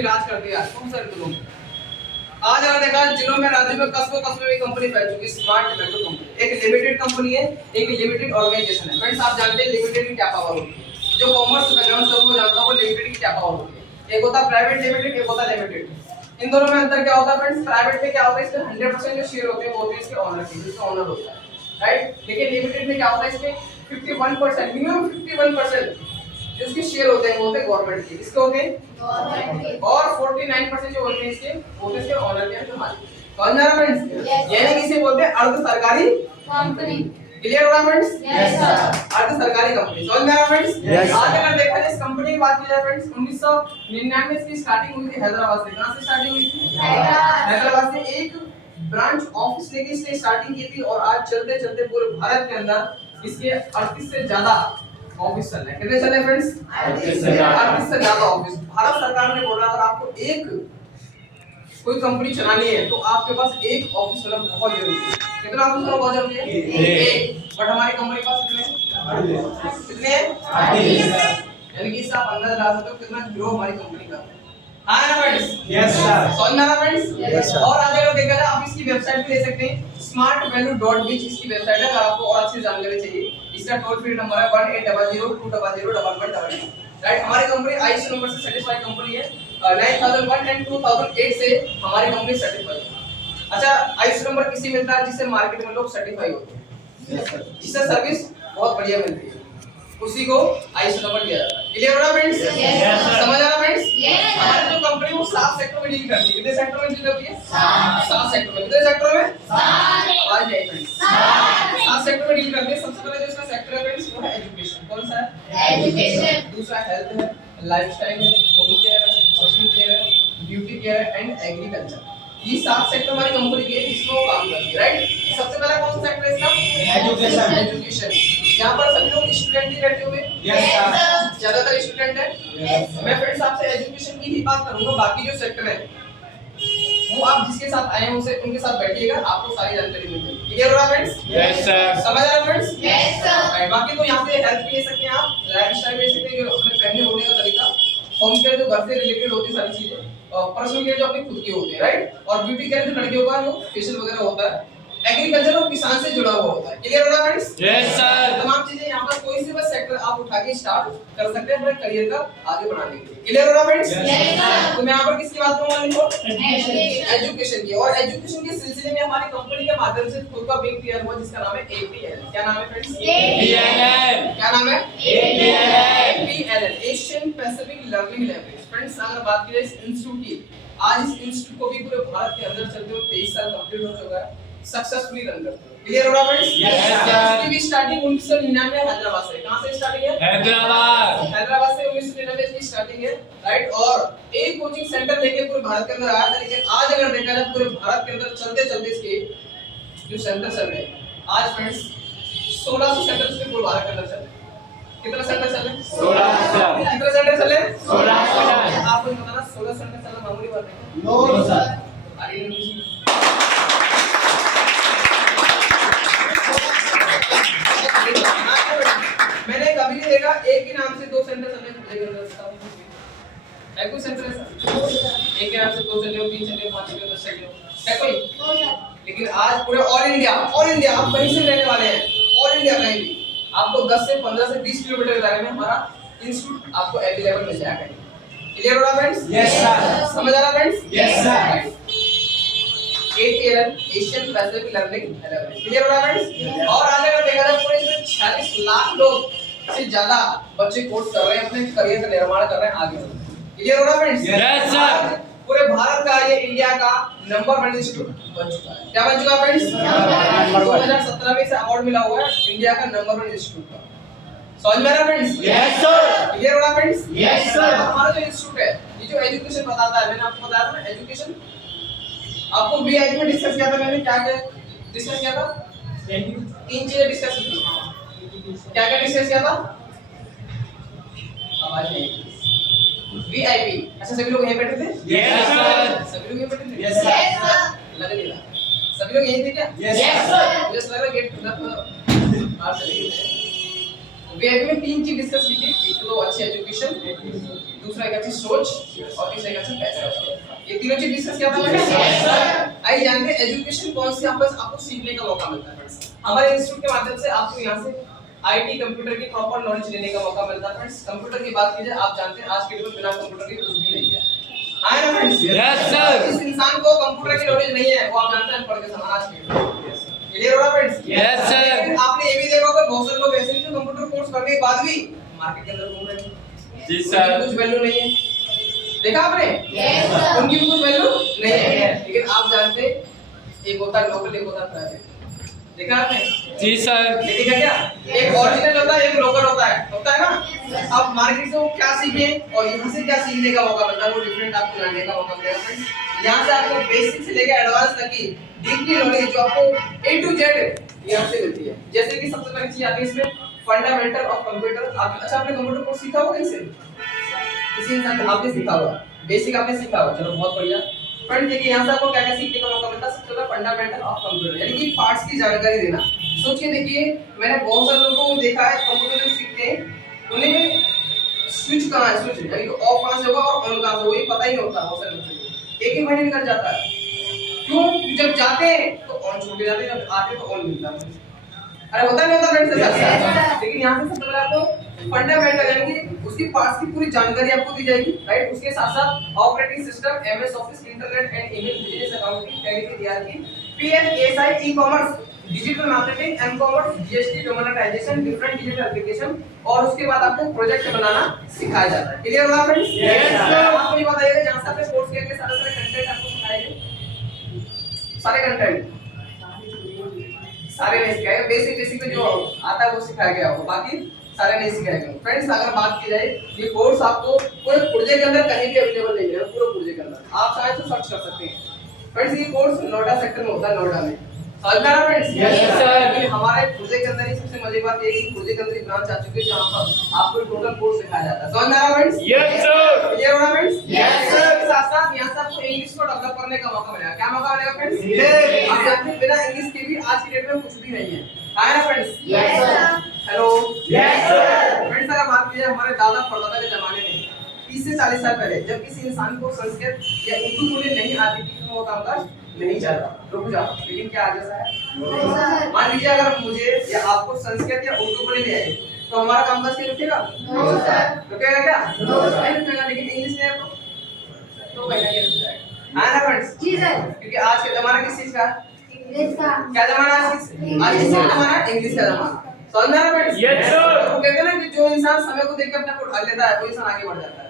Company राज करती है आज कौन सा जिलों में। आज अगर देखा जिलों में राज्य में कस्बों में कंपनी फैल चुकी है स्मार्ट मेट्रो कंपनी। एक लिमिटेड कंपनी है, एक लिमिटेड ऑर्गेनाइजेशन है। फ्रेंड्स आप जानते हैं लिमिटेड की क्या पावर होती है। जो कॉमर्स बैकग्राउंड से वो जानता है वो लिमिटेड की क्या पावर होती है। एक होता है प्राइवेट लिमिटेड, एक होता है लिमिटेड। इन दोनों में अंतर क्या होता है फ्रेंड्स? प्राइवेट में क्या होता है इसके 100% जो शेयर होते हैं वो होते हैं इसके ओनर के, जिसका ओनर होता है, राइट। लेकिन लिमिटेड में क्या होता है इसमें 51% मिनिमम 51% जिसके शेयर होते हैं वो होते हैं गवर्नमेंट के। इसके होते हैं गवर्नमेंट के। और 49% जो होते हैं इसके होते हैं इसके ओनर के, जो मालिक। समझ में आ रहा है फ्रेंड्स? यानी कि इसे बोलते हैं अर्ध सरकारी कंपनी। क्लियर हो रहा है फ्रेंड्स? Yes sir. अर्ध सरकारी कंपनी। समझ में आ रहा है फ्रेंड्स? आज अगर देखा जाए इस कंपनी की बात की जाए फ्रेंड्स 1999 में इसकी स्टार्टिंग हुई थी हैदराबाद से। कहां से स्टार्टिंग हुई थी? हैदराबाद से। एक ब्रांच ऑफिस लेके इसने स्टार्टिंग की थी और आज चलते चलते पूरे भारत के अंदर इसके 38 से ज्यादा ऑफिस चल रहे हैं। कितने चल रहे हैं फ्रेंड्स? 38 से ज्यादा ऑफिस। भारत सरकार ने बोला अगर आपको एक कोई कंपनी चलानी है तो आपके पास एक ऑफिस होना बहुत जरूरी है। कितना ऑफिस होना बहुत जरूरी है? एक। बट हमारी कंपनी के पास कितने हैं? 38। यानी कि इससे आप अंदाजा लगा सकते हो कितना ग्रो हमारी कंपनी का। हाँ ना फ्रेंड्स? Yes sir. समझ में आ रहा फ्रेंड्स? Yes sir. और आगे अगर देखा जाए आप इसकी वेबसाइट पे ले सकते हैं smartvalue.biz इसकी वेबसाइट है। अगर आपको और अच्छी जानकारी चाहिए इसका टोल फ्री नंबर है 180020001188, राइट। हमारी कंपनी आईएसओ नंबर से सर्टिफाइड कंपनी है। 9001 एंड 2008 से हमारी कंपनी सर्टिफाइड है। अच्छा आईएसओ नंबर किसी मिलता है जिससे मार्केट में लोग सर्टिफाई होते हैं, यस सर। जिससे सर्विस बहुत बढ़िया मिलती है उसी को आईएसओ नंबर दिया जाता है। क्लियर हो रहा फ्रेंड्स? Yes sir. समझ आ रहा फ्रेंड्स? यस। हमारी जो कंपनी वो 7 सेक्टर में डील करती है। कितने सेक्टर में डील करती है? 7 सेक्टर में। कितने सेक्टर में? 7। आवाज नहीं आई फ्रेंड्स? 7 सेक्टर में डील करती है। सबसे पहले जो इसका सेक्टर है फ्रेंड्स वो है एजुकेशन। कौन सा है? एजुकेशन। दूसरा हेल्थ है, लाइफस्टाइल है, होम केयर है, पर्सनल केयर है, ब्यूटी केयर है एंड एग्रीकल्चर। ये 7 सेक्टर हमारी कंपनी के इसमें वो काम करती है, राइट। सबसे पहला कौन सा सेक्टर है इसका? एजुकेशन। एजुकेशन यहाँ पर सभी लोग स्टूडेंट ही बैठे हुए हैं। Yes sir. ज्यादातर स्टूडेंट है। यस। मैं फ्रेंड्स आपसे एजुकेशन की ही बात करूंगा। बाकी जो सेक्टर है वो आप जिसके साथ आए हैं उनसे उनके साथ बैठिएगा, आपको सारी जानकारी मिल जाएगी। क्लियर हो रहा है फ्रेंड्स? Yes sir. समझ आ रहा है फ्रेंड्स? Yes sir. बाकी तो यहाँ से हेल्थ भी ले सकते हैं आप, लाइफस्टाइल ले सकते हैं, जो अपने पहनने ओढ़ने का तरीका, होम केयर जो घर से रिलेटेड होती है सारी चीजें, और पर्सनल केयर जो अपनी खुद की होती है, राइट। और ब्यूटी केयर जो लड़कियों का जो फेशियल वगैरह होता है, एग्रीकल्चर और किसान से जुड़ा हुआ होता है। क्लियर हो रहा है फ्रेंड्स? Yes sir. तमाम चीजें यहाँ पर कोई से बस सेक्टर आप उठा के स्टार्ट कर सकते हैं अपने करियर का आगे बढ़ाने के लिए। क्लियर हो रहा है फ्रेंड्स? Yes sir. तो मैं यहाँ पर किसकी बात करूंगा इनको? एजुकेशन की। और एजुकेशन के सिलसिले में हमारी कंपनी के माध्यम से खुद का विंग क्लियर हुआ जिसका नाम है APLL। क्या नाम है फ्रेंड्स? APLL। क्या नाम है? APLL, Asian Pacific learning language. Friends अगर बात की जाए इस इंस्टीट्यूट की, आज इस इंस्टीट्यूट को भी पूरे भारत के अंदर चलते हुए 23 साल कंप्लीट हो चुका है, सक्सेसफुली रन करते हैं। क्लियर हो रहा है फ्रेंड्स? Yes sir. इसकी भी स्टार्टिंग 1999 हैदराबाद से। कहां से स्टार्टिंग है? हैदराबाद से 1999 की स्टार्टिंग है, राइट। और एक कोचिंग सेंटर लेके पूरे भारत के अंदर आया था। लेकिन आज अगर देखा जाए पूरे भारत के अंदर चलते चलते इसके जो सेंटर चल रहे हैं आज फ्रेंड्स 1600 सेंटर से पूरे भारत के अंदर चल रहे हैं। कितना सेंटर चल रहे हैं? 1600। कितना सेंटर चल रहे हैं? 1600। आपको बताना 16 सेंटर चलना मामूली बात है? No sir. अरे मैंने कभी नहीं देखा एक ही नाम से 2 सेंटर चलने को। है कोई सेंटर ऐसा? एक के नाम से 2 चले हो, 3 चले हो, 5 चले हो, 10 चले हो, है कोई? लेकिन आज पूरे ऑल इंडिया आप कहीं से रहने वाले हैं, ऑल इंडिया कहीं भी आपको 10 से 15 से 20 किलोमीटर के दायरे में हमारा इंस्टीट्यूट आपको अवेलेबल मिल जाएगा। क्लियर हो रहा फ्रेंड्स? Yes sir. समझ आ रहा friends? Yes sir. APLL Asian Pacific learning language. Clear हो रहा फ्रेंड्स? और आज अगर देखा जाए पूरे इसमें 46 लाख लोग से ज्यादा बच्चे कोर्स कर रहे हैं, अपने करियर का निर्माण कर रहे हैं आगे। क्लियर हो रहा फ्रेंड्स? Yes sir. पूरे भारत का ये इंडिया का नंबर 1 इंस्टीट्यूट बन चुका है। क्या बन चुका है फ्रेंड्स? नंबर 1। 2017 में इसे अवार्ड मिला हुआ है इंडिया का नंबर 1 इंस्टीट्यूट का। समझ में आ रहा फ्रेंड्स? Yes sir. क्लियर हो रहा फ्रेंड्स? Yes sir. हमारा जो इंस्टीट्यूट है ये जो एजुकेशन बताता है, मैंने आपको बताया था ना एजुकेशन, आपको VIP में डिस्कस किया था मैंने। क्या डिस्कस किया था? 3 चीजें डिस्कस की थी। क्या डिस्कस किया था? आवाज नहीं। VIP। अच्छा सभी लोग यहीं बैठे थे? Yes sir. सभी लोग यहीं बैठे थे? Yes sir. लग नहीं रहा सभी लोग यहीं थे क्या? Yes sir. मुझे लग रहा गेट खुला था बाहर चले गए। वेब में तीन चीज डिस्कस की थी, एक तो अच्छी एजुकेशन, दूसरा एक अच्छी सोच और तीसरा एक अच्छा पैसा। ये तीनों चीज डिस्कस किया था मैंने। आइए जानते हैं एजुकेशन कौन सी आपको सीखने का मौका मिलता है। हमारे इंस्टीट्यूट के माध्यम से आपको यहाँ से आईटी कंप्यूटर की प्रॉपर नॉलेज लेने का मौका मिलता है फ्रेंड्स। कंप्यूटर की बात कीजिए, आप जानते हैं आज के डेट में बिना कंप्यूटर के कुछ भी नहीं है। हां ना फ्रेंड्स? Yes sir. जिस इंसान को कंप्यूटर की नॉलेज नहीं है वो आप जानते हैं पढ़ के समान आज के डेट। क्लियर हो रहा फ्रेंड्स? Yes sir. आपने ये भी देखा होगा बहुत सारे लोग ऐसे हैं जो कंप्यूटर कोर्स करने के बाद भी मार्केट के अंदर घूम रहे हैं। जी सर। कुछ वैल्यू नहीं है। देखा आपने? Yes sir. उनकी कुछ वैल्यू नहीं है। लेकिन आप जानते हैं एक होता है लोकल, एक होता है प्राइवेट। देखा आपने? जी सर। देखा क्या? एक ओरिजिनल होता है, एक लोकल होता है ना? अब मार्केट से वो क्या सीखे और यहाँ से क्या सीखने का मौका मिलता है वो डिफरेंट आपको जानने का मौका मिलेगा फ्रेंड्स। यहाँ से आपको बेसिक से लेकर एडवांस तक की डीपली नॉलेज जो आपको A to Z यहाँ से मिलती है। जैसे कि सबसे पहली चीज आती है इसमें फंडामेंटल ऑफ कंप्यूटर। अच्छा आपने कंप्यूटर कोर्स सीखा होगा कहीं से? किसी इंसान ने आपने सीखा होगा, बेसिक आपने सीखा होगा, चलो बहुत बढ़िया। फ्रेंड देखिए यहाँ से आपको क्या क्या सीखने का मौका मिलता है। सबसे पहले फंडामेंटल ऑफ कंप्यूटर यानी कि पार्ट्स की जानकारी देना। सोचिए देखिए मैंने बहुत सारे लोगों को देखा है कंप्यूटर जो सीखते हैं उन्हें स्विच कहाँ है, स्विच यानी कि ऑफ कहाँ से होगा और ऑन कहाँ से होगा ये पता ही नहीं होता। बहुत सारे लोगों को एक ही महीने निकल जाता है। क्यों? जब जाते हैं तो ऑन छूट जाते हैं, जब आते हैं तो ऑन मिलता है। अरे होता नहीं होता फ्रेंड्स ऐसा? लेकिन यहाँ से सबसे पहले आपको फंडामेंटल यानी कि उसकी पार्ट्स की पूरी जानकारी आपको दी जाएगी, राइट? उसके साथ-साथ operating system, MS Office, internet and email, business accounting, Tally, ERP, PNSI, ecommerce, digital marketing, mcommerce, GST, domainisation, different digital application और उसके बाद आपको प्रोजेक्ट बनाना सिखाया जाता है। क्लियर हुआ फ्रेंड्स? Yes sir. आप मुझे बताइएगा जहां से आपने कोर्स किया के सारे कंटेंट आपको सिखाएंगे, सारे कंटेंट सारे नहीं सिखाएंगे, बेसिक जो आता है वो सिखाया गया होगा, बाकी सारे नहीं सिखाए गए। फ्रेंड्स अगर बात की जाए ये कोर्स आपको पूरे पुर्जे के अंदर कहीं भी अवेलेबल नहीं है, पूरे पुर्जे के अंदर आप चाहे तो सर्च कर सकते हैं। फ्रेंड्स ये कोर्स नोएडा सेक्टर में होता है, नोएडा में। समझ में आ रहा फ्रेंड्स? Yes sir. हमारे पुर्जे के अंदर ही सबसे मजे की बात ये है कि पुर्जे के अंदर ही ब्रांच आ चुकी है जहां पर आपको टोटल कोर्स सिखाया जाता है। समझ में आ रहा फ्रेंड्स? Yes sir. क्लियर हो रहा फ्रेंड्स? Yes sir. साथ-साथ यहां से आपको इंग्लिश को डेवलप करने का मौका मिलेगा। क्या मौका मिलेगा फ्रेंड्स? यस। आप जानते हैं बिना इंग्लिश के भी आज की डेट में कुछ भी नहीं है। है ना friends? Yes sir. Hello. Yes sir. Friends अगर बात कीजिए हमारे दादा परदादा के जमाने में 30 से 40 साल पहले जब किसी इंसान को संस्कृत या उर्दू बोलनी नहीं आती थी तो वो कामकाज नहीं चल रहा, रुक जाओ। लेकिन क्या आज ऐसा है? मान लीजिए अगर मुझे या आपको संस्कृत या उर्दू बोलनी नहीं आई तो हमारा कामकाज क्या रुकेगा? No sir. रुकेगा क्या? No sir. नहीं रुकेगा। लेकिन इंग्लिश नहीं है तो कहीं ना रुक जाएगा। है ना फ्रेंड्स? जी सर। क्योंकि आज का जमाना किस चीज का? इंग्लिश का। क्या जमाना है आज किसका जमाना है? इंग्लिश का जमाना। समझ में आ रहा है फ्रेंड्स? Yes sir. तो कहते हैं ना कि जो इंसान समय को देख के अपने को ढाल लेता है वो इंसान आगे बढ़ जाता है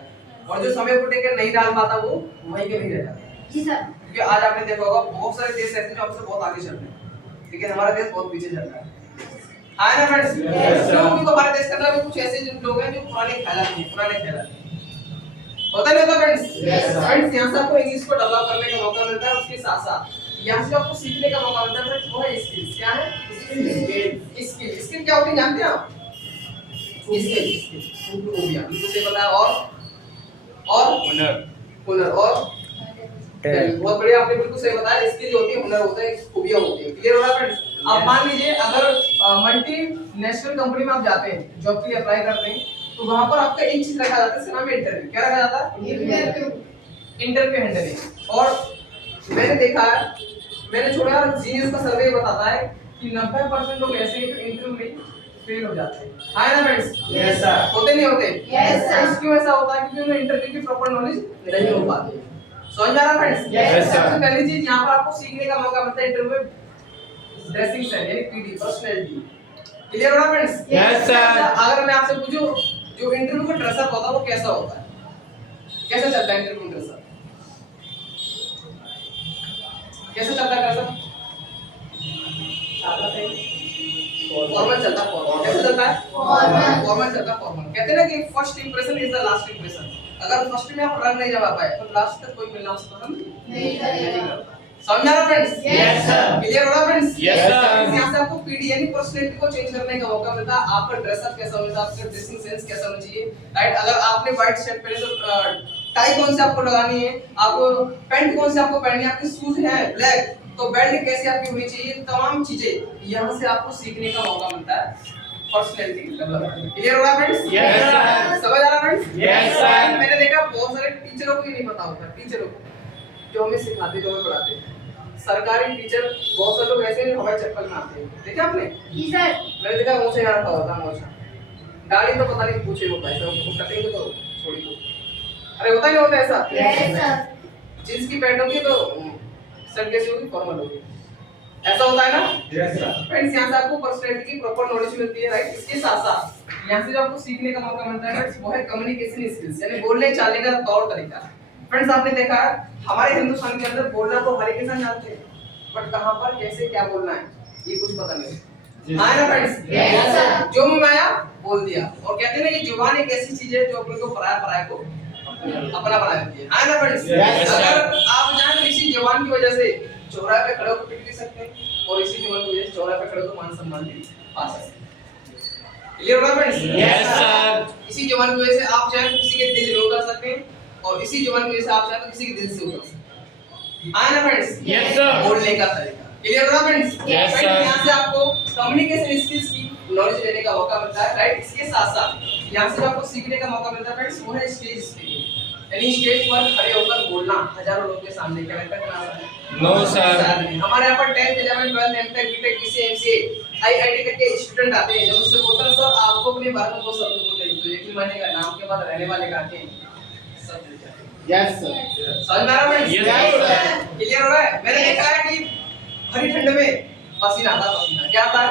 और जो समय को देख कर नहीं डाल पाता वो वहीं के नहीं रहता। जी सर। क्योंकि आज आपने देखा होगा बहुत सारे देश ऐसे जो हमसे बहुत आगे चल रहे हैं लेकिन हमारा देश बहुत पीछे चल रहा है। है ना फ्रेंड्स? क्योंकि हमारे देश के अंदर भी कुछ ऐसे लोग हैं जो पुराने ख्यालात हैं, पुराने ख्यालात होता नहीं होता फ्रेंड्स? फ्रेंड्स यहाँ से आपको इंग्लिश को डेवलप करने का मौका मिलता है। उसके साथ साथ यहाँ से आपको सीखने का मौका मिलता है वो है स्किल्स। क्या है? स्किल क्या होती है जानते हैं आप? स्किल बिल्कुल सही बताया। और हुनर और बहुत बढ़िया आपने बिल्कुल सही बताया। स्किल होती है, हुनर होता है, खूबियां होती है। क्लियर हो रहा है फ्रेंड्स? आप मान लीजिए अगर मल्टीनेशनल कंपनी में आप जाते हैं जॉब के लिए अप्लाई करते हैं तो वहां पर आपका एक चीज रखा जाता है, इसका नाम है इंटरव्यू। क्या रखा जाता है? Interview handling. और मैंने देखा है, मैंने छोड़ा जीनियस का सर्वे बताता है कि 90% लोग ऐसे हैं जो इंटरव्यू में फेल हो जाते हैं। है ना फ्रेंड्स? Yes sir. होते नहीं होते? Yes sir. क्यों ऐसा होता है? क्योंकि उन्हें इंटरव्यू की प्रॉपर नॉलेज नहीं हो पाती। समझ आ रहा फ्रेंड्स? Yes sir. सबसे पहली चीज यहां पर आपको सीखने का मौका मिलता है इंटरव्यू में ड्रेसिंग सेंस यानी पीडी, पर्सनालिटी। क्लियर हो रहा फ्रेंड्स? Yes sir. अगर मैं आपसे पूछूं जो इंटरव्यू का ड्रेसअप होता है वो कैसा होता है? कैसा चलता है इंटरव्यू ड्रेसअप? कैसे चलता है ड्रेसअप? फॉर्मल चलता है। फॉर्मल कैसे चलता है? फॉर्मल चलता है। फॉर्मल कहते हैं ना कि first impression is the last impression. अगर फर्स्ट में आप रंग नहीं जमा पाए तो लास्ट तक कोई मिलना उसको पसंद नहीं करेगा। समझ आ रहा फ्रेंड्स? Yes sir. क्लियर हो रहा फ्रेंड्स? Yes sir. यहां से आपको पीडी यानी पर्सनालिटी को चेंज करने का मौका मिलता है। आपका ड्रेसअप कैसा होना चाहिए, आपका ड्रेसिंग सेंस कैसा होना चाहिए, राइट? अगर आपने व्हाइट शर्ट पहने तो टाई कौन सी आपको लगानी है, आपको पैंट कौन सी आपको पहननी है, आपके शूज हैं ब्लैक तो बेल्ट कैसी आपकी होनी चाहिए, तमाम चीजें यहां से आपको सीखने का मौका मिलता है। Personality development. क्लियर हो रहा है फ्रेंड्स? Yes, sir. समझ आ रहा है फ्रेंड्स? Yes, sir. मैंने देखा बहुत सारे टीचरों को भी नहीं पता होता, टीचरों को जो हमें सिखाते, जो हमें पढ़ाते हैं। सरकारी टीचर बहुत सारे लोग ऐसे हवाई चप्पल में आते हैं, देखा आपने? जी सर। मैंने देखा मोछे यहाँ था होता मोछा, गाड़ी तो पता नहीं पूछे होता है, सब कटेंगे तो छोड़ी को, अरे होता नहीं होता ऐसा? Yes sir. जींस की पैंट होगी तो शर्ट कैसी होगी, फॉर्मल होगी, ऐसा होता है ना? Yes sir. फ्रेंड्स यहाँ से आपको पर्सनैलिटी की प्रॉपर नॉलेज मिलती है, राइट? इसके साथ साथ यहाँ से जो आपको सीखने का मौका मिलता है फ्रेंड्स, वो है कम्युनिकेशन स्किल्स, यानी बोलने चालने का तौर तरीका। फ्रेंड्स आपने देखा हमारे हिंदुस्तान के अंदर बोलना तो हर एक इंसान जानते हैं, बट कहाँ पर कैसे क्या बोलना है ये कुछ पता नहीं। हाँ ना फ्रेंड्स? Yes sir. जो मुंह में आया बोल दिया, और कहते हैं ना ये जुबान एक ऐसी चीज है जो अपने को पराया को अपना बना देती है। हाँ ना फ्रेंड्स? अगर आप जाने तो इसी जुबान की वजह से चौराहे पे खड़े होकर पिट भी सकते हैं, और इसी जुबान की वजह से चौराहे पे खड़े होकर मान सम्मान भी पा सकते हैं। क्लियर होगा फ्रेंड्स? Yes sir. इसी जुबान की वजह से आप चाहे तो किसी के दिल में उतर सकते हैं, और इसी जुबान की वजह से आप चाहे तो किसी के दिल से उतर सकते हैं। हाँ ना फ्रेंड्स? Yes sir. बोलने का तरीका क्लियर होगा फ्रेंड्स? Yes, sir. यहाँ से आपको कम्युनिकेशन स्किल्स की नॉलेज लेने का मौका मिलता है, राइट? इसके साथ साथ यहाँ से आपको सीखने का मौका मिलता है फ्रेंड्स, वो है स्टेज स्पीकिंग, यानी स्टेज पर खड़े होकर बोलना हजारों लोगों के सामने। क्या लगता है क्लास में? No sir. हमारे यहाँ पर 10th 11th 12th MTech BTech BCA MCA IIT करके स्टूडेंट आते हैं, जब उससे बोलते हैं सर आपको अपने बारे में दो शब्द बोलने हैं, तो यकीन मानिएगा नाम के बाद रहने वाले गाते हैं सब मिल जाते हैं। Yes sir. समझ में आ रहा है? Yes, sir. क्लियर हो रहा है? मैंने देखा है कि भरी ठंड में पसीना आता है, पसीना क्या आता है?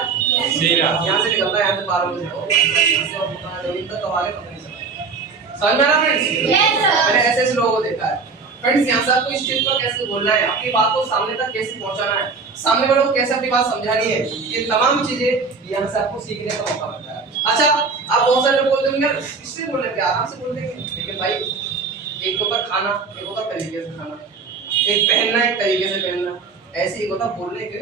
सीना। यहाँ से निकलता है, यहाँ से पार हो जाता है, यहाँ से और होता है, जमीन तक तो आगे पता नहीं चलता। समझ में आ रहा है फ्रेंड्स? Yes, sir. मैंने ऐसे ऐसे लोगों को देखा है। फ्रेंड्स यहाँ से आपको स्टेज पर कैसे बोलना है, अपनी बात को सामने तक कैसे पहुंचाना है, सामने वालों को कैसे अपनी बात समझानी है, ये तमाम चीजें यहाँ से आपको सीखने का मौका मिलता है। अच्छा, आप बहुत सारे लोग बोलते होंगे यार इससे बोलने पे आराम से बोल देंगे, लेकिन भाई एक होता खाना, एक होता तरीके से खाना, एक पहनना, एक तरीके से पहनना, ऐसे एक होता बोलने के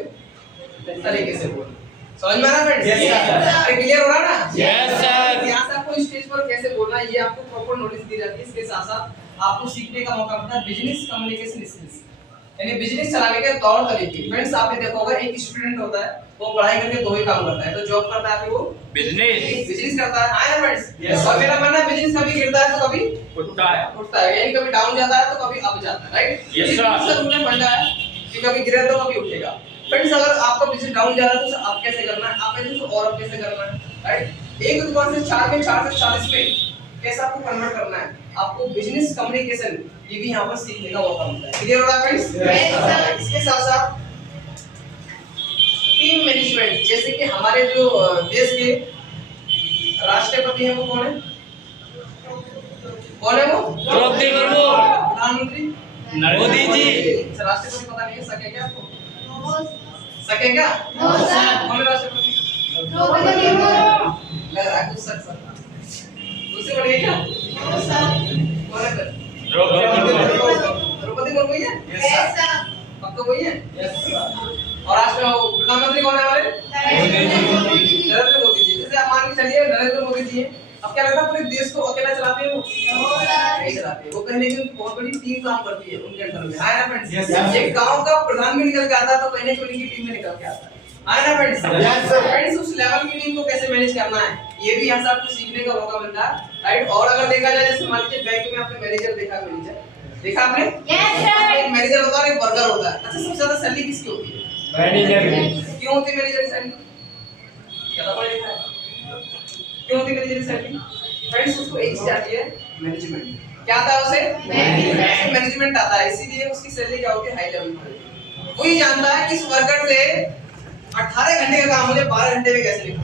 तरीके से बोलना। समझ में आ रहा है फ्रेंड्स? Yes, sir. अरे क्लियर हो रहा है ना? Yes, sir. यहाँ से आपको स्टेज पर कैसे बोलना है ये आपको प्रॉपर नॉलेज दी जाती है। इसके साथ साथ आपको सीखने का मौका मिलता है बिजनेस कम्युनिकेशन स्किल्स, यानी बिजनेस चलाने के तौर तरीके। फ्रेंड्स आपने देखा होगा एक स्टूडेंट होता है वो पढ़ाई करके दो ही काम करता है, तो जॉब करता है, फिर वो बिजनेस करता है। हाँ ना फ्रेंड्स? Yes, और मेरा मानना है बिजनेस कभी गिरता है तो कभी उठता है। उठता है, यानी कभी डाउन जाता है तो कभी अप जाता है, राइट? Yes, sir. सर उन्हें फंडा है कि कभी गिरे तो कभी उठेगा। फ्रेंड्स अगर आपका बिजनेस डाउन जा रहा है तो उसे अप कैसे करना है, आप बिजनेस को और अप कैसे करना है, राइट? एक दुकान से 4 में 4 से 40 में कैसे आपको कन्वर्ट करना है, आपको बिजनेस कम्युनिकेशन ये भी यहाँ पर सीखने का मौका मिलता है। क्लियर हो रहा है फ्रेंड्स? Yes, sir. इसके साथ साथ टीम मैनेजमेंट, जैसे कि हमारे जो देश के राष्ट्रपति हैं वो कौन है? कौन है वो? द्रौपदी मुर्मू। प्रधानमंत्री मोदी जी। अच्छा, राष्ट्रपति पता नहीं है, सके क्या आपको? सके क्या? No sir. कौन है राष्ट्रपति? द्रौपदी मुर्मू। लग रहा है कुछ सक सकता। दूसरे बढ़िया क्या? No sir. कौन है फिर? द्रौपदी मुर्मू ही है? Yes sir. पक्का वही है? Yes sir. और प्रधानमंत्री कौन है हमारे? मोदी जी। नरेंद्र मोदी जी। जैसे आप मान के चलिए नरेंद्र मोदी जी हैं, अब क्या लगता है पूरे देश को अकेला चलाते हैं वो? No sir. नहीं चलाते, वो कहीं ना कहीं बहुत बड़ी टीम काम करती है उनके अंडर में। हाँ ना फ्रेंड्स? Yes, sir. एक गांव का प्रधान भी निकल के आता है तो कहीं ना कहीं उनकी टीम में निकल के आता है। हाँ ना फ्रेंड्स? Yes, sir. फ्रेंड्स उस लेवल की टीम को कैसे मैनेज करना है ये भी यहाँ से आपको सीखने का मौका मिलता है, राइट? और अगर देखा जाए जैसे मान लीजिए बैंक में आपने मैनेजर देखा, मैनेजर देखा आपने? Yes sir. एक मैनेजर होता है और एक वर्कर होता है। अच्छा, सबसे ज्यादा सैलरी किसकी होती है? मैनेजर। क्यों होती है मैनेजर की सैलरी? क्या पता लिखा है? क्यों होती है मैनेजर की सैलरी? फ्रेंड्स उसको एक चीज आती है मैनेजमेंट। क्या आता है उसे? मैनेजमेंट आता है, इसीलिए उसकी सैलरी क्या होती है? हाई लेवल पर। वो ही जानता है कि इस वर्कर से 18 घंटे का काम मुझे 12 घंटे में कैसे लिखा,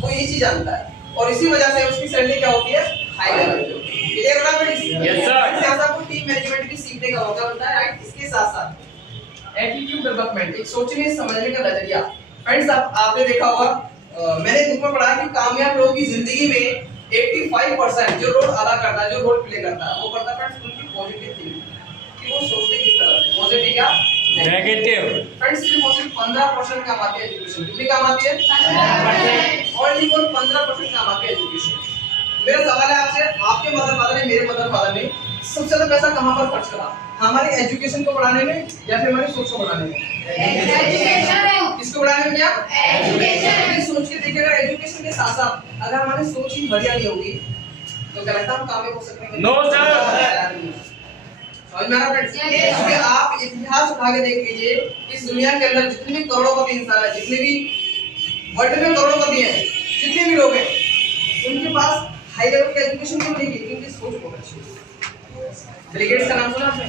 वो ये चीज जानता है, और इसी वजह से उसकी सैलरी क्या होती है? हाई लेवल पे। क्लियर हो रहा है? Yes, sir. यहाँ से आपको टीम मैनेजमेंट की सीखने का मौका मिलता है, राइट? इसके साथ साथ एटीट्यूड डेवलपमेंट, एक सोचने समझने का नजरिया। फ्रेंड्स आपने देखा होगा, मैंने बुक में पढ़ा कि कामयाब लोगों की जिंदगी में 85% जो रोल अदा करता है, जो रोल प्ले करता है, वो करता है फ्रेंड्स उनकी पॉजिटिव थिंकिंग, कि वो सोचते किस तरह से, पॉजिटिव क्या नेगेटिव। फ्रेंड्स सिर्फ और सिर्फ 15% काम आती है एजुकेशन। कितनी काम आती है? 15%। ओनली 15% काम आती है एजुकेशन। मेरा सवाल है आपसे, आपके मदर फादर ने, मेरे मदर फादर ने सबसे ज्यादा पैसा कहाँ पर खर्च करा? हमारी एजुकेशन को बढ़ाने में या फिर हमारी सोच को बढ़ाने में? एजुकेशन। किसको बढ़ाने में? क्या एजुकेशन। ये सोच के देखिए, अगर एजुकेशन के साथ साथ अगर हमारी सोच ही बढ़िया नहीं होगी तो क्या लगता है हम कामयाब हो सकते हैं? No, sir. समझ में आ रहा है फ्रेंड्स? Yes, sir. क्योंकि आप इतिहास उठा के देख लीजिए, इस दुनिया के अंदर जितने भी करोड़पति इंसान है, जितने भी वर्ल्ड में करोड़पति हैं, जितने भी लोग हैं, उनके पास हाई लेवल की एजुकेशन क्यों नहीं है? उनकी सोच बहुत अच्छी है। बिल गेट्स का नाम सुना आपने?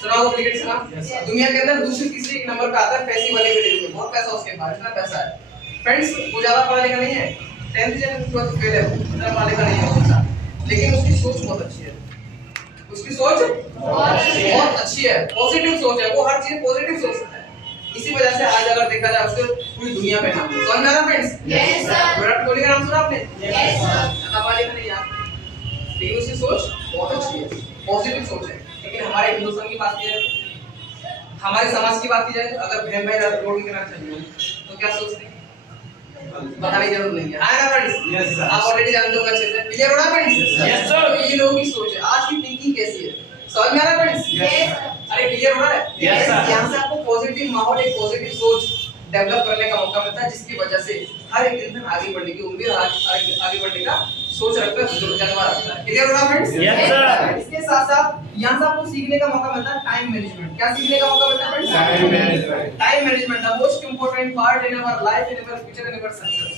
सुना होगा बिल गेट्स का नाम? दुनिया के अंदर दूसरी तीसरी नंबर पे आता है पैसे वाले बिल गेट्स। बहुत पैसा उसके पास, इतना पैसा है फ्रेंड्स। वो ज्यादा पढ़ा लिखा नहीं है, 10th या 12th फेल है, इतना पढ़ा लिखा नहीं है उसका, लेकिन उसकी सोच बहुत अच्छी है। उसकी सोच बहुत अच्छी है, पॉजिटिव सोच है, वो हर चीज पॉजिटिव सोचता है। इसी वजह से आज अगर देखा जाए उसको पूरी दुनिया में नाम है। समझ में आ रहा friends? Yes, sir. Virat Kohli का नाम सुना आपने? Yes, sir. ज्यादा पढ़ा लिखा नहीं है, लेकिन उसकी सोच बहुत अच्छी है, पॉजिटिव सोच है। लेकिन हमारे हिंदुस्तान की बात की जाए, हमारे समाज की बात की जाए, अगर बहन भाई रोड के किनारे चल रहे हो तो क्या सोचते हैं? बताने की जरूरत नहीं है, है ना फ्रेंड्स? Yes, sir. आप ऑलरेडी जानते हो अच्छे से। क्लियर हो रहा है फ्रेंड्स? Yes, sir. तो ये लोगों की सोच है। आज की थिंकिंग कैसी है? समझ में आ रहा है फ्रेंड्स? Yes, sir. अरे क्लियर हो रहा है? Yes, sir. यहाँ से आपको पॉजिटिव माहौल, एक पॉजिटिव सोच डेवलप करने का मौका मिलता है, जिसकी वजह से हर एक इंसान आगे बढ़ने की उम्मीद, आगे बढ़ने का सोच रखता है, जज्बा रखता है। क्लियर हो रहा है फ्रेंड्स? Yes, sir. इसके साथ साथ यहाँ से आपको सीखने का मौका मिलता है टाइम मैनेजमेंट। क्या सीखने का मौका मिलता है friends? Time management. Time management the most important part in our life, in our future, in our success.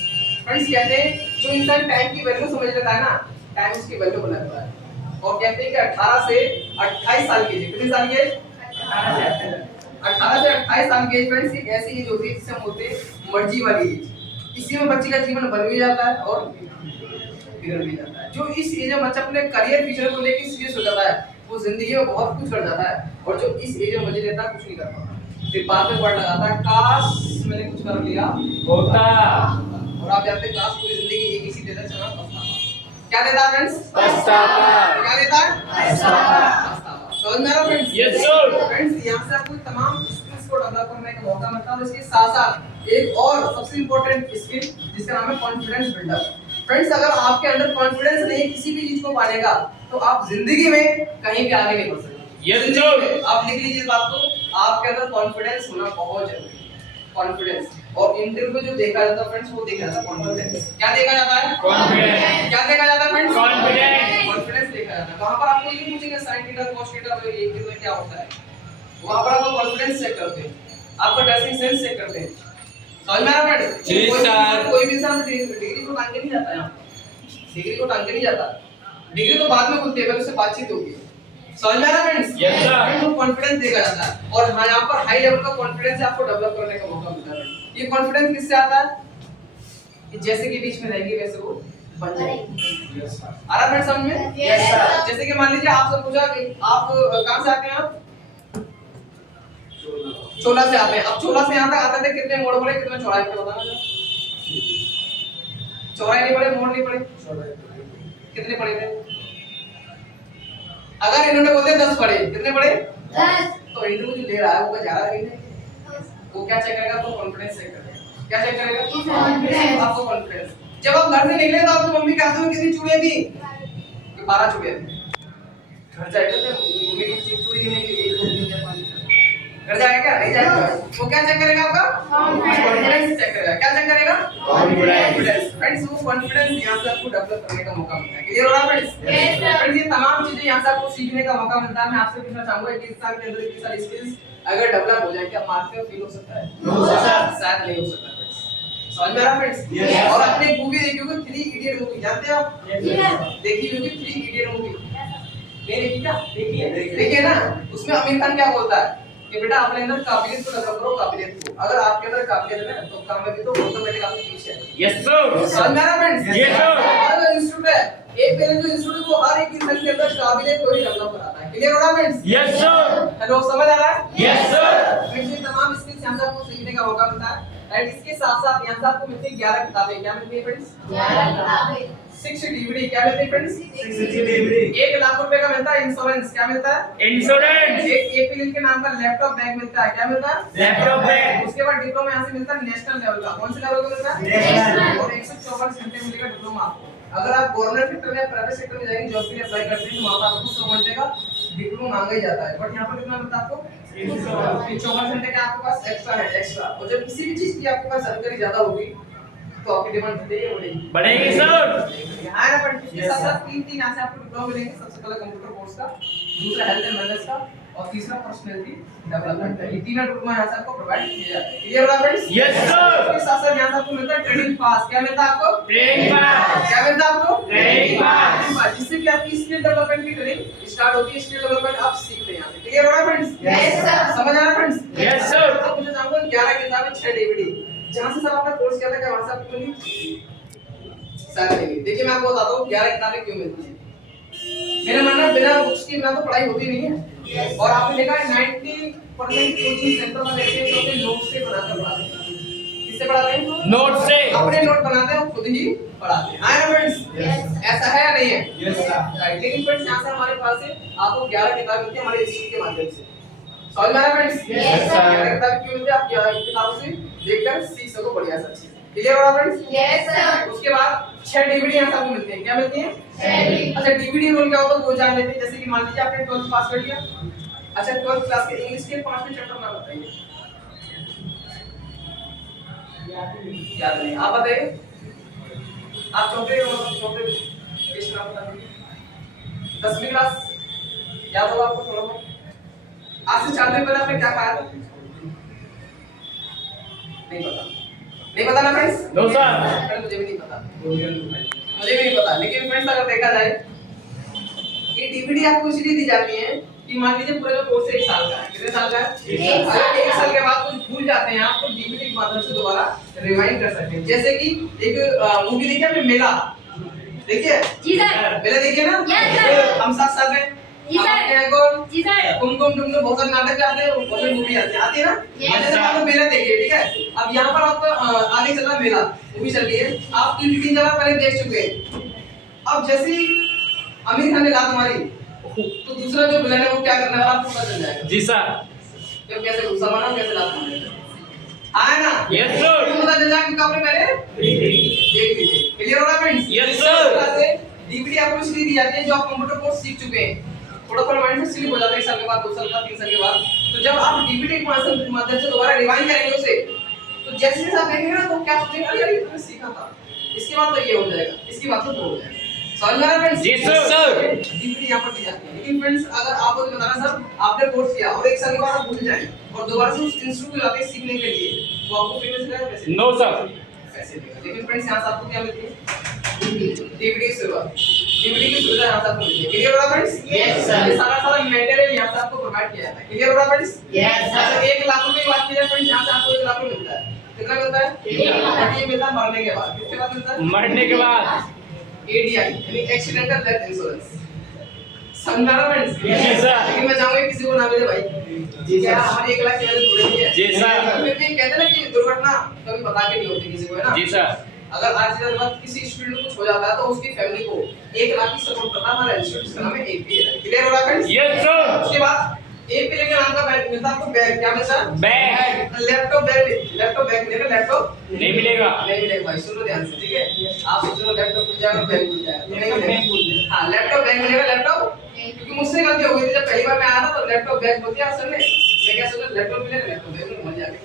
Friends कहते हैं जो इंसान टाइम की वैल्यू समझ लेता है ना, टाइम उसकी वैल्यू बना देता है। और कहते हैं कि 18 से 28 साल की एज, कितने साल की एज? 18 से 28 साल की एज फ्रेंड्स एक ऐसी एज होती है जिसे हम बोलते हैं मर्जी वाली एज। इसी में बच्चे का जीवन बन भी जाता है और बिगड़ भी जाता है। जो इस एज में बच्चा अपने करियर फ्यूचर को लेकर सीरियस हो जाता है, वो जिंदगी में बहुत कुछ कर जाता है। और जो इस एज में मजे लेता है, कुछ नहीं कर पाता, फिर बाद में वर्ड लगाता है काश मैंने कुछ कर लिया होता। और आप जानते हैं काश पूरी जिंदगी एक ही चीज देता है, पछतावा। क्या देता है फ्रेंड्स? पछतावा। क्या देता है? पछतावा। समझ में आ रहा है फ्रेंड्स? Yes, sir. फ्रेंड्स यहाँ से आपको तमाम स्किल्स को डेवलप करने का मौका मिलता है। इसके साथ साथ एक और सबसे इंपॉर्टेंट स्किल जिसका नाम है कॉन्फिडेंस बिल्डअप। फ्रेंड्स अगर आपके अंदर कॉन्फिडेंस नहीं है किसी भी चीज को पाने का, तो आप जिंदगी में कहीं भी आगे नहीं बढ़ सकते। Yes, जिंदगी sir. में आप लिख लीजिए इस बात को, आपके अंदर कॉन्फिडेंस होना बहुत जरूरी है। कॉन्फिडेंस और इंटरव्यू में जो देखा जाता है फ्रेंड्स, वो देखा जाता है कॉन्फिडेंस। क्या देखा जाता है? Confidence. क्या देखा जाता है फ्रेंड्स? Confidence. कॉन्फिडेंस देखा जाता है। वहां पर आपको ये पूछेंगे साइन थीटा cos थीटा तो ये चीज क्या होता है, वहां पर आपको कॉन्फिडेंस चेक करते हैं, आपका ड्रेसिंग सेंस चेक करते हैं। समझ में आ रहा है? जी, सर। कोई भी इंसान डिग्री को टांग के नहीं जाता है, डिग्री को टांग के नहीं जाता, डिग्री तो बाद में खुलती है, पहले उससे बातचीत होगी। समझ में आ रहा है फ्रेंड्स? Yes, sir. तो कॉन्फिडेंस देखा जाता है और हाँ यहाँ पर हाई लेवल का कॉन्फिडेंस आपको डेवलप करने का मौका मिलता है। ये कॉन्फिडेंस किससे आता है? कि जैसे कि बीच में रहेंगे वैसे वो बन जाएंगे। आ रहा फ्रेंड्स समझ में? Yes, sir. जैसे कि मान लीजिए आपसे पूछा कि आप कहाँ से आते हैं? आप चोला से आते हैं। अब चोला से यहाँ तक आते थे, कितने मोड़ पड़े, कितने चौड़ाई पड़े बताना जरा। चौड़ाई नहीं पड़े, मोड़ नहीं पड़े, कितने पड़े थे? अगर इन्होंने बोलते 10 पड़े, कितने पड़े? 10। तो इंटरव्यू जो ले रहा है वो क्या ज्यादा नहीं है, वो क्या चेक करेगा? तो कॉन्फिडेंस चेक करेगा। क्या चेक करेगा? Confidence. आपको कॉन्फिडेंस। जब आप घर से निकले तो आपकी मम्मी कहती है कितनी चूड़ियां थी? 12 चूड़ियां थी। घर जाएगा तो मम्मी की चूड़ी गिनने के लिए 1 2 3 4 5 घर जाएगा क्या? नहीं जाएगा। वो क्या चेक करेगा? आपका कॉन्फिडेंस चेक करेगा। क्या चेक करेगा? कॉन्फिडेंस। फ्रेंड्स वो कॉन्फिडेंस यहां से आपको डेवलप करने का मौका मिलता है। क्लियर हो रहा है फ्रेंड्स? Yes, sir. फ्रेंड्स ये तमाम चीजें यहां से आपको सीखने का मौका मिलता है। मैं आपसे पूछना चाहूंगा कि इस साल के अंदर इतनी सारी स्किल्स अगर डेवलप हो जाए, क्या मार्केट में फील हो सकता है? No, sir. शायद नहीं हो सकता फ्रेंड्स। समझ में आ रहा फ्रेंड्स? Yes, sir. और अपने मूवी देखी होगी 3 इडियट मूवी, जानते हैं आप? Yes. देखी होगी 3 इडियट मूवी? नहीं देखी क्या? देखिए। देखिए ना, उसमें आमिर खान क्या बोलता है कि बेटा अपने अंदर काबिलियत को डेवलप करो, काबिलियत को। अगर आपके अंदर काबिलियत है ना तो कामयाबी तो ऑटोमेटिक आपके पीछे है। Yes, sir. समझ में आ रहा फ्रेंड्स? Yes, sir. हमारा इंस्टीट्यूट है, एक पहले जो इंस्टीट्यूट वो हर एक इंसान के अंदर काबिलियत को ही डेवलप कराता है। क्लियर हो रहा फ्रेंड्स? Yes, sir. हेलो समझ आ रहा है? Yes, sir. फ्रेंड्स ये तमाम स्किल्स यहाँ से आपको सीखने का मौका मिलता है। राइट, इसके साथ साथ यहाँ से आपको मिलती है 11 किताबें। क्या मिलती है फ्रेंड्स? 6 डीवीडी। क्या मिलती है फ्रेंड्स? 1 लाख रुपए का मिलता है इंश्योरेंस। क्या मिलता है? Insurance. एक एपीएल के नाम का लैपटॉप बैग मिलता है। क्या मिलता है? Laptop bag. उसके बाद डिप्लोमा यहाँ से मिलता है नेशनल लेवल का। कौन से लेवल का मिलता है? नेशनल। और 154 घंटे मिलेगा डिप्लोमा आपको। अगर आप गवर्नमेंट सेक्टर में प्राइवेट सेक्टर में जाएंगे जॉब के लिए अप्लाई करते हैं तो वहां पर आपको 100 घंटे का डिप्लोमा मांगा ही जाता है, बट यहाँ पर कितना मिलता है आपको 24 घंटे का आपके पास एक्स्ट्रा है एक्स्ट्रा। और जब किसी भी चीज की आपके पास जानकारी ज्यादा होगी तो आपकी डिमांड बढ़ेगी बढ़ेगी सर। यहाँ ना पर इसके साथ साथ तीन यहाँ से आपको डिप्लोमा मिलेंगे। सबसे पहला कंप्यूटर कोर्स का, दूसरा हेल्थ एंड वेलनेस का और तीसरा पर्सनालिटी डेवलपमेंट का। ये तीनों डिप्लोमा यहाँ से आपको प्रोवाइड किए जाते हैं। क्लियर है फ्रेंड्स? Yes sir. इसके साथ साथ यहाँ से आपको मिलता है ट्रेनिंग पास। क्या मिलता है आपको? ट्रेनिंग पास। क्या मिलता है आपको? ट्रेनिंग पास। जिससे कि आपकी स्किल डेवलपमेंट की ट्रेनिंग स्टार्ट होती है। स्किल डेवलपमेंट आप सीखते हैं यहाँ से। क्लियर हो रहा है फ्रेंड्स? Yes, sir. समझ आ रहा है फ्रेंड्स? Yes, sir. अब मुझे जानना 11 किताबें 6 डीवीडी जहाँ से सब आपने कोर्स किया था क्या वहाँ से आपको मिली सारी डीवीडी। देखिए मैं आपको बताता हूँ 11 किताबें क्यों मिलती हैं। मेरा मानना है बिना बुक्स के बिना तो पढ़ाई होती नहीं है। और आपने देखा है 90% कोचिंग सेंटर में देखते हैं जो अपने नोट्स से बनाकर पढ़ाते हैं। किससे पढ़ाते हैं? नोट से। अपने नोट बनाते हैं और खुद ही पढ़ाते हैं। आया ना फ्रेंड्स? Yes. ऐसा है या नहीं है? Yes sir. राइट। लेकिन फ्रेंड्स यहाँ से हमारे पास है आपको 11 किताब मिलती है हमारे इंस्टीट्यूट के माध्यम से। समझ में आया फ्रेंड्स? Yes, sir. 11 किताब क्यों मिलती है? आप 11 किताबों से देखकर सीख सको बढ़िया सा चीज। क्लियर हो रहा फ्रेंड्स? Yes, sir. उसके बाद 6 डीवीडी यहाँ से आपको मिलती है। क्या मिलती है? 6 DVD। अच्छा डीवीडी रोल क्या होता है वो जान लेते हैं। जैसे कि मान लीजिए आपने 12th पास कर लिया। अच्छा 12th क्लास के इंग्लिश के 5वें चैप्टर नाम बताइए। याद नहीं, आप बताइए। आप चौथे क्वेश्चन आप बता दीजिए। 10वीं क्लास याद होगा आपको थोड़ा बहुत? आज से 4 दिन पहले आपने क्या खाया था? नहीं पता। नहीं पता ना फ्रेंड्स? No sir. मुझे भी नहीं पता। मुझे भी नहीं पता। लेकिन फ्रेंड्स अगर देखा जाए ये डीवीडी आपको इसलिए दी जाती है कि मान लीजिए पूरा जो कोर्स 1 साल का है। कितने साल का है? 1 साल। अगर 1 साल के बाद कुछ भूल जाते हैं आप तो डीवीडी के माध्यम से दोबारा रिवाइंड कर सकते हैं। जैसे कि एक मूवी देखी आपने मेला? देखिए जी सर। मेला देखिए ना? Yes, sir. हम साथ साथ में जी सर। आपके यहाँ कौन? जी सर। कुमकुम डुमडुम बहुत सारे नाटक आते हैं बहुत सारी मूवी आती है ना? Yes, अच्छा तो आप मेला देखिए ठीक है। अब यहाँ पर आपका आगे चल रहा है मेला मूवी चल रही है। आप 3 जगह पहले देख चुके हैं। अब जैसे ही आमिर खान ने लात मारी तो दूसरा जो विलन है वो क्या करने वाला आपको पता चल जाएगा। जी सर। जब कैसे गुस्सा बना कैसे लात मारेगा आया ना? Yes sir. पता चल जाएगा क्योंकि आपने पहले देख ली थी। क्लियर हो रहा है फ्रेंड्स? Yes, sir. डीवीडी आपको इसलिए दी जाती है जो आप कंप्यूटर कोर्स सीख चुके हैं। थोड़ा थोड़ा माइंड से स्लिप हो जाता है 1 साल के बाद 2 साल के बाद 3 साल के बाद। तो जब आप डीवीडी के माध्यम से दोबारा रिवाइंड करेंगे उसे तो जैसे जैसे आप देखेंगे ना तो क्या सोचेंगे अरे यार ये तो मैंने सीखा था। इसके बाद तो ये हो जाएगा, इसके बाद तो हो जाएगा। समझ में आ रहा है फ्रेंड्स? जी सर। डीवीडी यहाँ पर दी जाती है। लेकिन फ्रेंड्स अगर आपको बताना सर आपने कोर्स किया और 1 साल के बाद आप भूल जाएं और दोबारा से उस इंस्टीट्यूट में जाते हैं सीखने के लिए तो आपको फ्री में सिखाया पैसे? No sir. पैसे देगा। लेकिन फ्रेंड्स यहाँ से आपको क्या मिलती है? डीवीडी की सुविधा। डीवीडी की सुविधा यहाँ से आपको मिलती है। क्लियर हो रहा है फ्रेंड्स? Yes, sir. ये सारा मटेरियल यहाँ से आपको प्रोवाइड किया जाता है। क्लियर हो रहा है फ्रेंड्स? Yes, sir. अच्छा 1 लाख रुपए की बात की जाए फ्रेंड्स यहाँ से आपको 1 लाख रुपए मिलता है। कितना मिलता है? 1 लाख। और ये मिलता है मरने के बाद। किसके बाद मिलता है? मरने के बाद। एडीआई यानी एक्सीडेंटल डेथ इंश्योरेंस। समझा ना फ्रेंड्स? जी सर। लेकिन मैं चाहूंगा किसी को ना मिले भाई। जी क्या सर। हमारी 1 लाख की वैल्यू थोड़ी नहीं है? जी सर। फिर भी कहते हैं ना कि दुर्घटना कभी बता के नहीं होती किसी को है ना? जी सर। अगर आज के बाद किसी स्टूडेंट को कुछ हो जाता है तो उसकी फैमिली को 1 लाख की सपोर्ट करता है हमारा इंस्टीट्यूट जिसका नाम है एपीए। क्लियर हो रहा है फ्रेंड्स? Yes sir. उसके बाद एपीए के नाम का बैग मिलता है आपको। बैग क्या मिलता है? बैग। लैपटॉप बैग मिलेगा। लैपटॉप नहीं मिलेगा। नहीं मिलेगा भाई सुनो ध्यान से ठीक है। आप सोच रहे हो लैपटॉप मिल जाएगा बैग मिल जाएगा नहीं मिलेगा। हां लैपटॉप बैग मिलेगा। लैपटॉप क्योंकि मुझसे गलती हो गई थी जब पहली बार मैं आया था तो लैपटॉप बैग बोल दिया सर ने। मैं क्या सोचा लैपटॉप मिलेगा लैपटॉप बैग में मजा आ गई।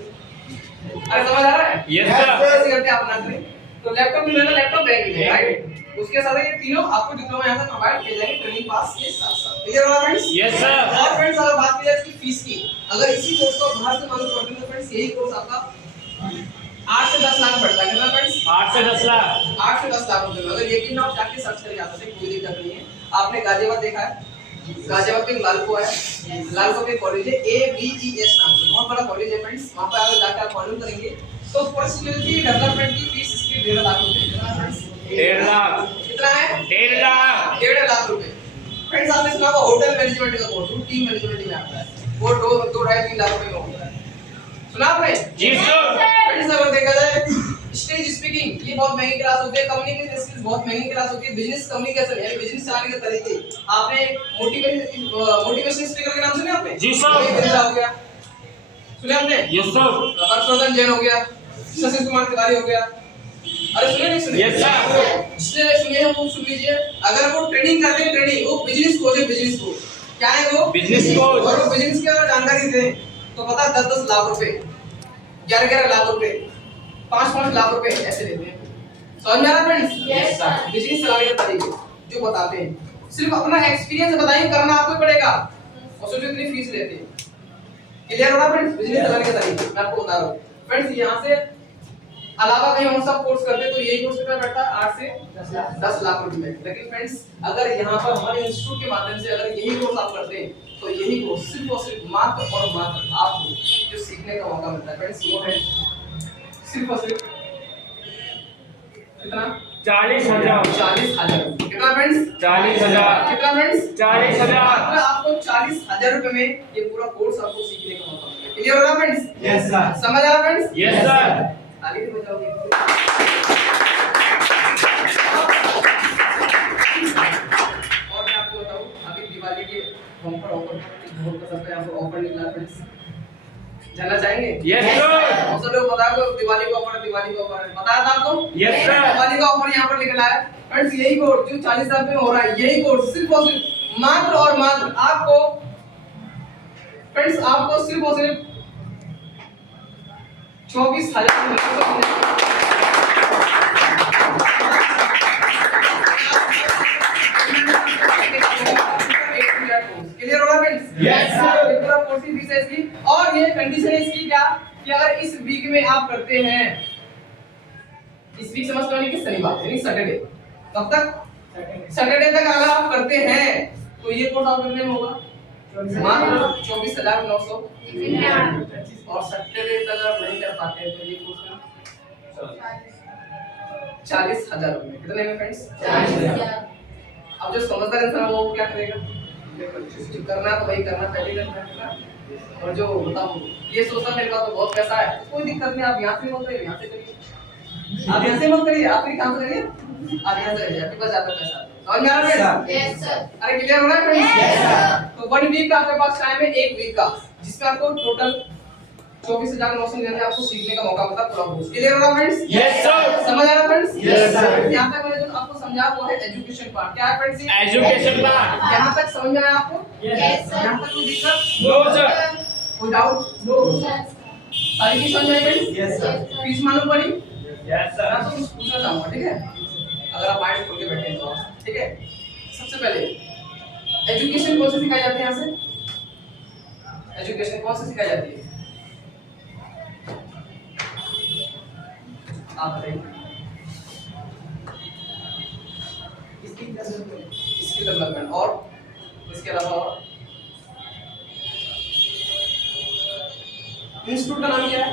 अरे समझ आ रहा है? Yes sir. ऐसे करके आप ना करें तो लैपटॉप मिलेगा लैपटॉप बैग मिलेगा राइट। उसके साथ ये तीनों आपको डिप्लोमा यहाँ से प्रोवाइड किए जाएंगे ट्रेनिंग पास के साथ साथ। क्लियर हो रहा है फ्रेंड्स? Yes sir. और फ्रेंड्स अगर बात की जाए इसकी फीस की अगर इसी कोर्स को बाहर से मालूम पड़ती है तो फ्रेंड्स यही कोर्स आपका 8 से 10 लाख पड़ता है। कितना फ्रेंड्स? 8 से 10 लाख। 8 से 10 लाख रुपए। अगर यकीन ना आप जाके सर्च करके आ सकते हैं कोई दिक्कत नहीं है। आपने गाजियाबाद देखा है? गाजियाबाद में लालको है। लालको के कॉलेज है ABES नाम से बहुत बड़ा कॉलेज है फ्रेंड्स। वहां पर अगर जाकर आप मालूम करेंगे तो पर्सनैलिटी डेवलपमेंट की फीस इसकी 1.5 लाख रुपए। कितना फ्रेंड्स? 1.5 लाख। कितना है? 1.5 लाख। 1.5 लाख रुपए। फ्रेंड्स आपने सुना होगा होटल मैनेजमेंट का कोर्स टीम मैनेजमेंट में आता है वो 2.5-3 लाख रुपए में होता है। सुना आपने? जी सर। फ्रेंड्स अगर देखा जाए स्टेज स्पीकिंग ये बहुत महंगी क्लास होती है। कम्युनिकेशन स्किल्स बहुत महंगी क्लास होती है। बिजनेस कम्युनिकेशन यानी बिजनेस चलाने के तरीके आपने मोटिवेशन स्पीकर के नाम सुने आपने? जी सर। हो गया सुने आपने? Yes sir. हर्षवर्धन जैन हो गया, शशि कुमार तिवारी हो गया, अरे सुनिए नहीं सुनिए? Yes, sir. जिसने सुनिए वो सुन लीजिए। अगर वो ट्रेनिंग करते हैं ट्रेनिंग, वो बिजनेस कोच है, बिजनेस कोच। क्या है वो? Business coach. और वो बिजनेस की अगर जानकारी दें तो पता 10-10 लाख रुपए, 11-11 लाख रुपए, 5-5 लाख रुपए ऐसे देते हैं। समझ में आ रहा है फ्रेंड्स? Yes, sir. बिजनेस चलाने के तरीके जो बताते हैं, सिर्फ अपना एक्सपीरियंस बताइए, करना आपको ही पड़ेगा और सोचो इतनी फीस लेते हैं। क्लियर हो रहा फ्रेंड्स? बिजनेस चलाने के तरीके मैं आपको बता रहा हूँ फ्रेंड्स। यहाँ से अलावा कहीं और सब कोर्स करते तो यही कोर्स कितना बैठता है? 8 से 10 लाख रुपए में। लेकिन फ्रेंड्स अगर यहाँ पर हमारे इंस्टीट्यूट के माध्यम से अगर यही कोर्स आप करते हैं तो यही कोर्स सिर्फ और सिर्फ मात्र और मात्र आपको जो सीखने का मौका मिलता है फ्रेंड्स वो है सिर्फ और सिर्फ कितना? 40,000 40,000। कितना फ्रेंड्स? 40,000 कितना फ्रेंड्स? 40,000 मतलब आपको 40,000 रुपए में ये पूरा कोर्स आपको सीखने का मौका मिलेगा। क्लियर हो रहा फ्रेंड्स? यस सर समझ आ रहा फ्रेंड्स? यस सर ताली भी बजाओगे। और मैं आपको बताऊं अभी दिवाली के बम्पर ऑफर बहुत का सबका यहाँ पर ऑफर निकला फ्रेंड्स, जानना चाहेंगे? यस सर बहुत सारे लोग बता दो दिवाली का ऑफर है, दिवाली का ऑफर है, बताया था आपको? यस सर दिवाली का ऑफर यहाँ पर निकला है फ्रेंड्स। यही कोर्स जो 40,000 में हो रहा है, यही कोर्स सिर्फ और सिर्फ मात्र और मात्र आपको फ्रेंड्स आपको सिर्फ और सिर्फ 24,000 में क्लियर हो रहा फ्रेंड्स? Yes, sir. पूरा कोर्स की फीस है इसकी और ये कंडीशन है इसकी क्या कि अगर इस वीक में आप करते हैं, इस वीक समझते हो कि शनिवार यानी सैटरडे, कब तक? सैटरडे तक अगर आप करते हैं तो ये कोर्स आप कितने में होगा? मात्र 24,900 और सैटरडे तक अगर नहीं कर पाते हैं तो ये कोर्स 40,000 रुपए। कितने में फ्रेंड्स? 40,000। अब जो समझदार इंसान है वो क्या करेगा? जो करना तो वही करना, पहले करना है। और जो मतलब ये सोचता मेरे पास तो बहुत पैसा है, कोई दिक्कत नहीं, आप यहाँ से मत करिए, यहाँ से करिए, आप यहाँ से मत करिए, आप फिर काम करिए, आप यहाँ से करिए, आपके पास ज्यादा पैसा है। समझ में आ रहा है? Yes, sir. अरे क्लियर हो रहा है फ्रेंड्स? Yes, sir. तो 1 वीक का आपके पास टाइम है, 1 वीक का, जिसमें आपको टोटल 24,999 आपको सीखने का मौका मिलता है पूरा कोर्स। क्लियर हो रहा है फ्रेंड्स? यस सर समझ आ रहा है फ्रेंड्स? Yes, sir. यहाँ तक मैंने जो आपको समझा वो है एजुकेशन पार्ट। क्या है फ्रेंड्स? एजुकेशन पार्ट यहाँ तक समझ में आया आपको? Yes, sir. यहाँ तक कोई दिक्कत? नो सर कोई डाउट? सारी चीज समझ आई फ्रेंड्स? यस सर फीस मालूम पड़ी? यस मैं सर तो कुछ पूछना चाहूंगा, ठीक है? अगर आप माइंड खोल के बैठे हैं तो, ठीक है? सबसे पहले एजुकेशन कौन से सिखाई जाती है यहाँ से? एजुकेशन कौन से सिखाई जाती है? आप बताइए। स्किल डेवलपमेंट और इसके अलावा और इंस्टीट्यूट का नाम क्या है?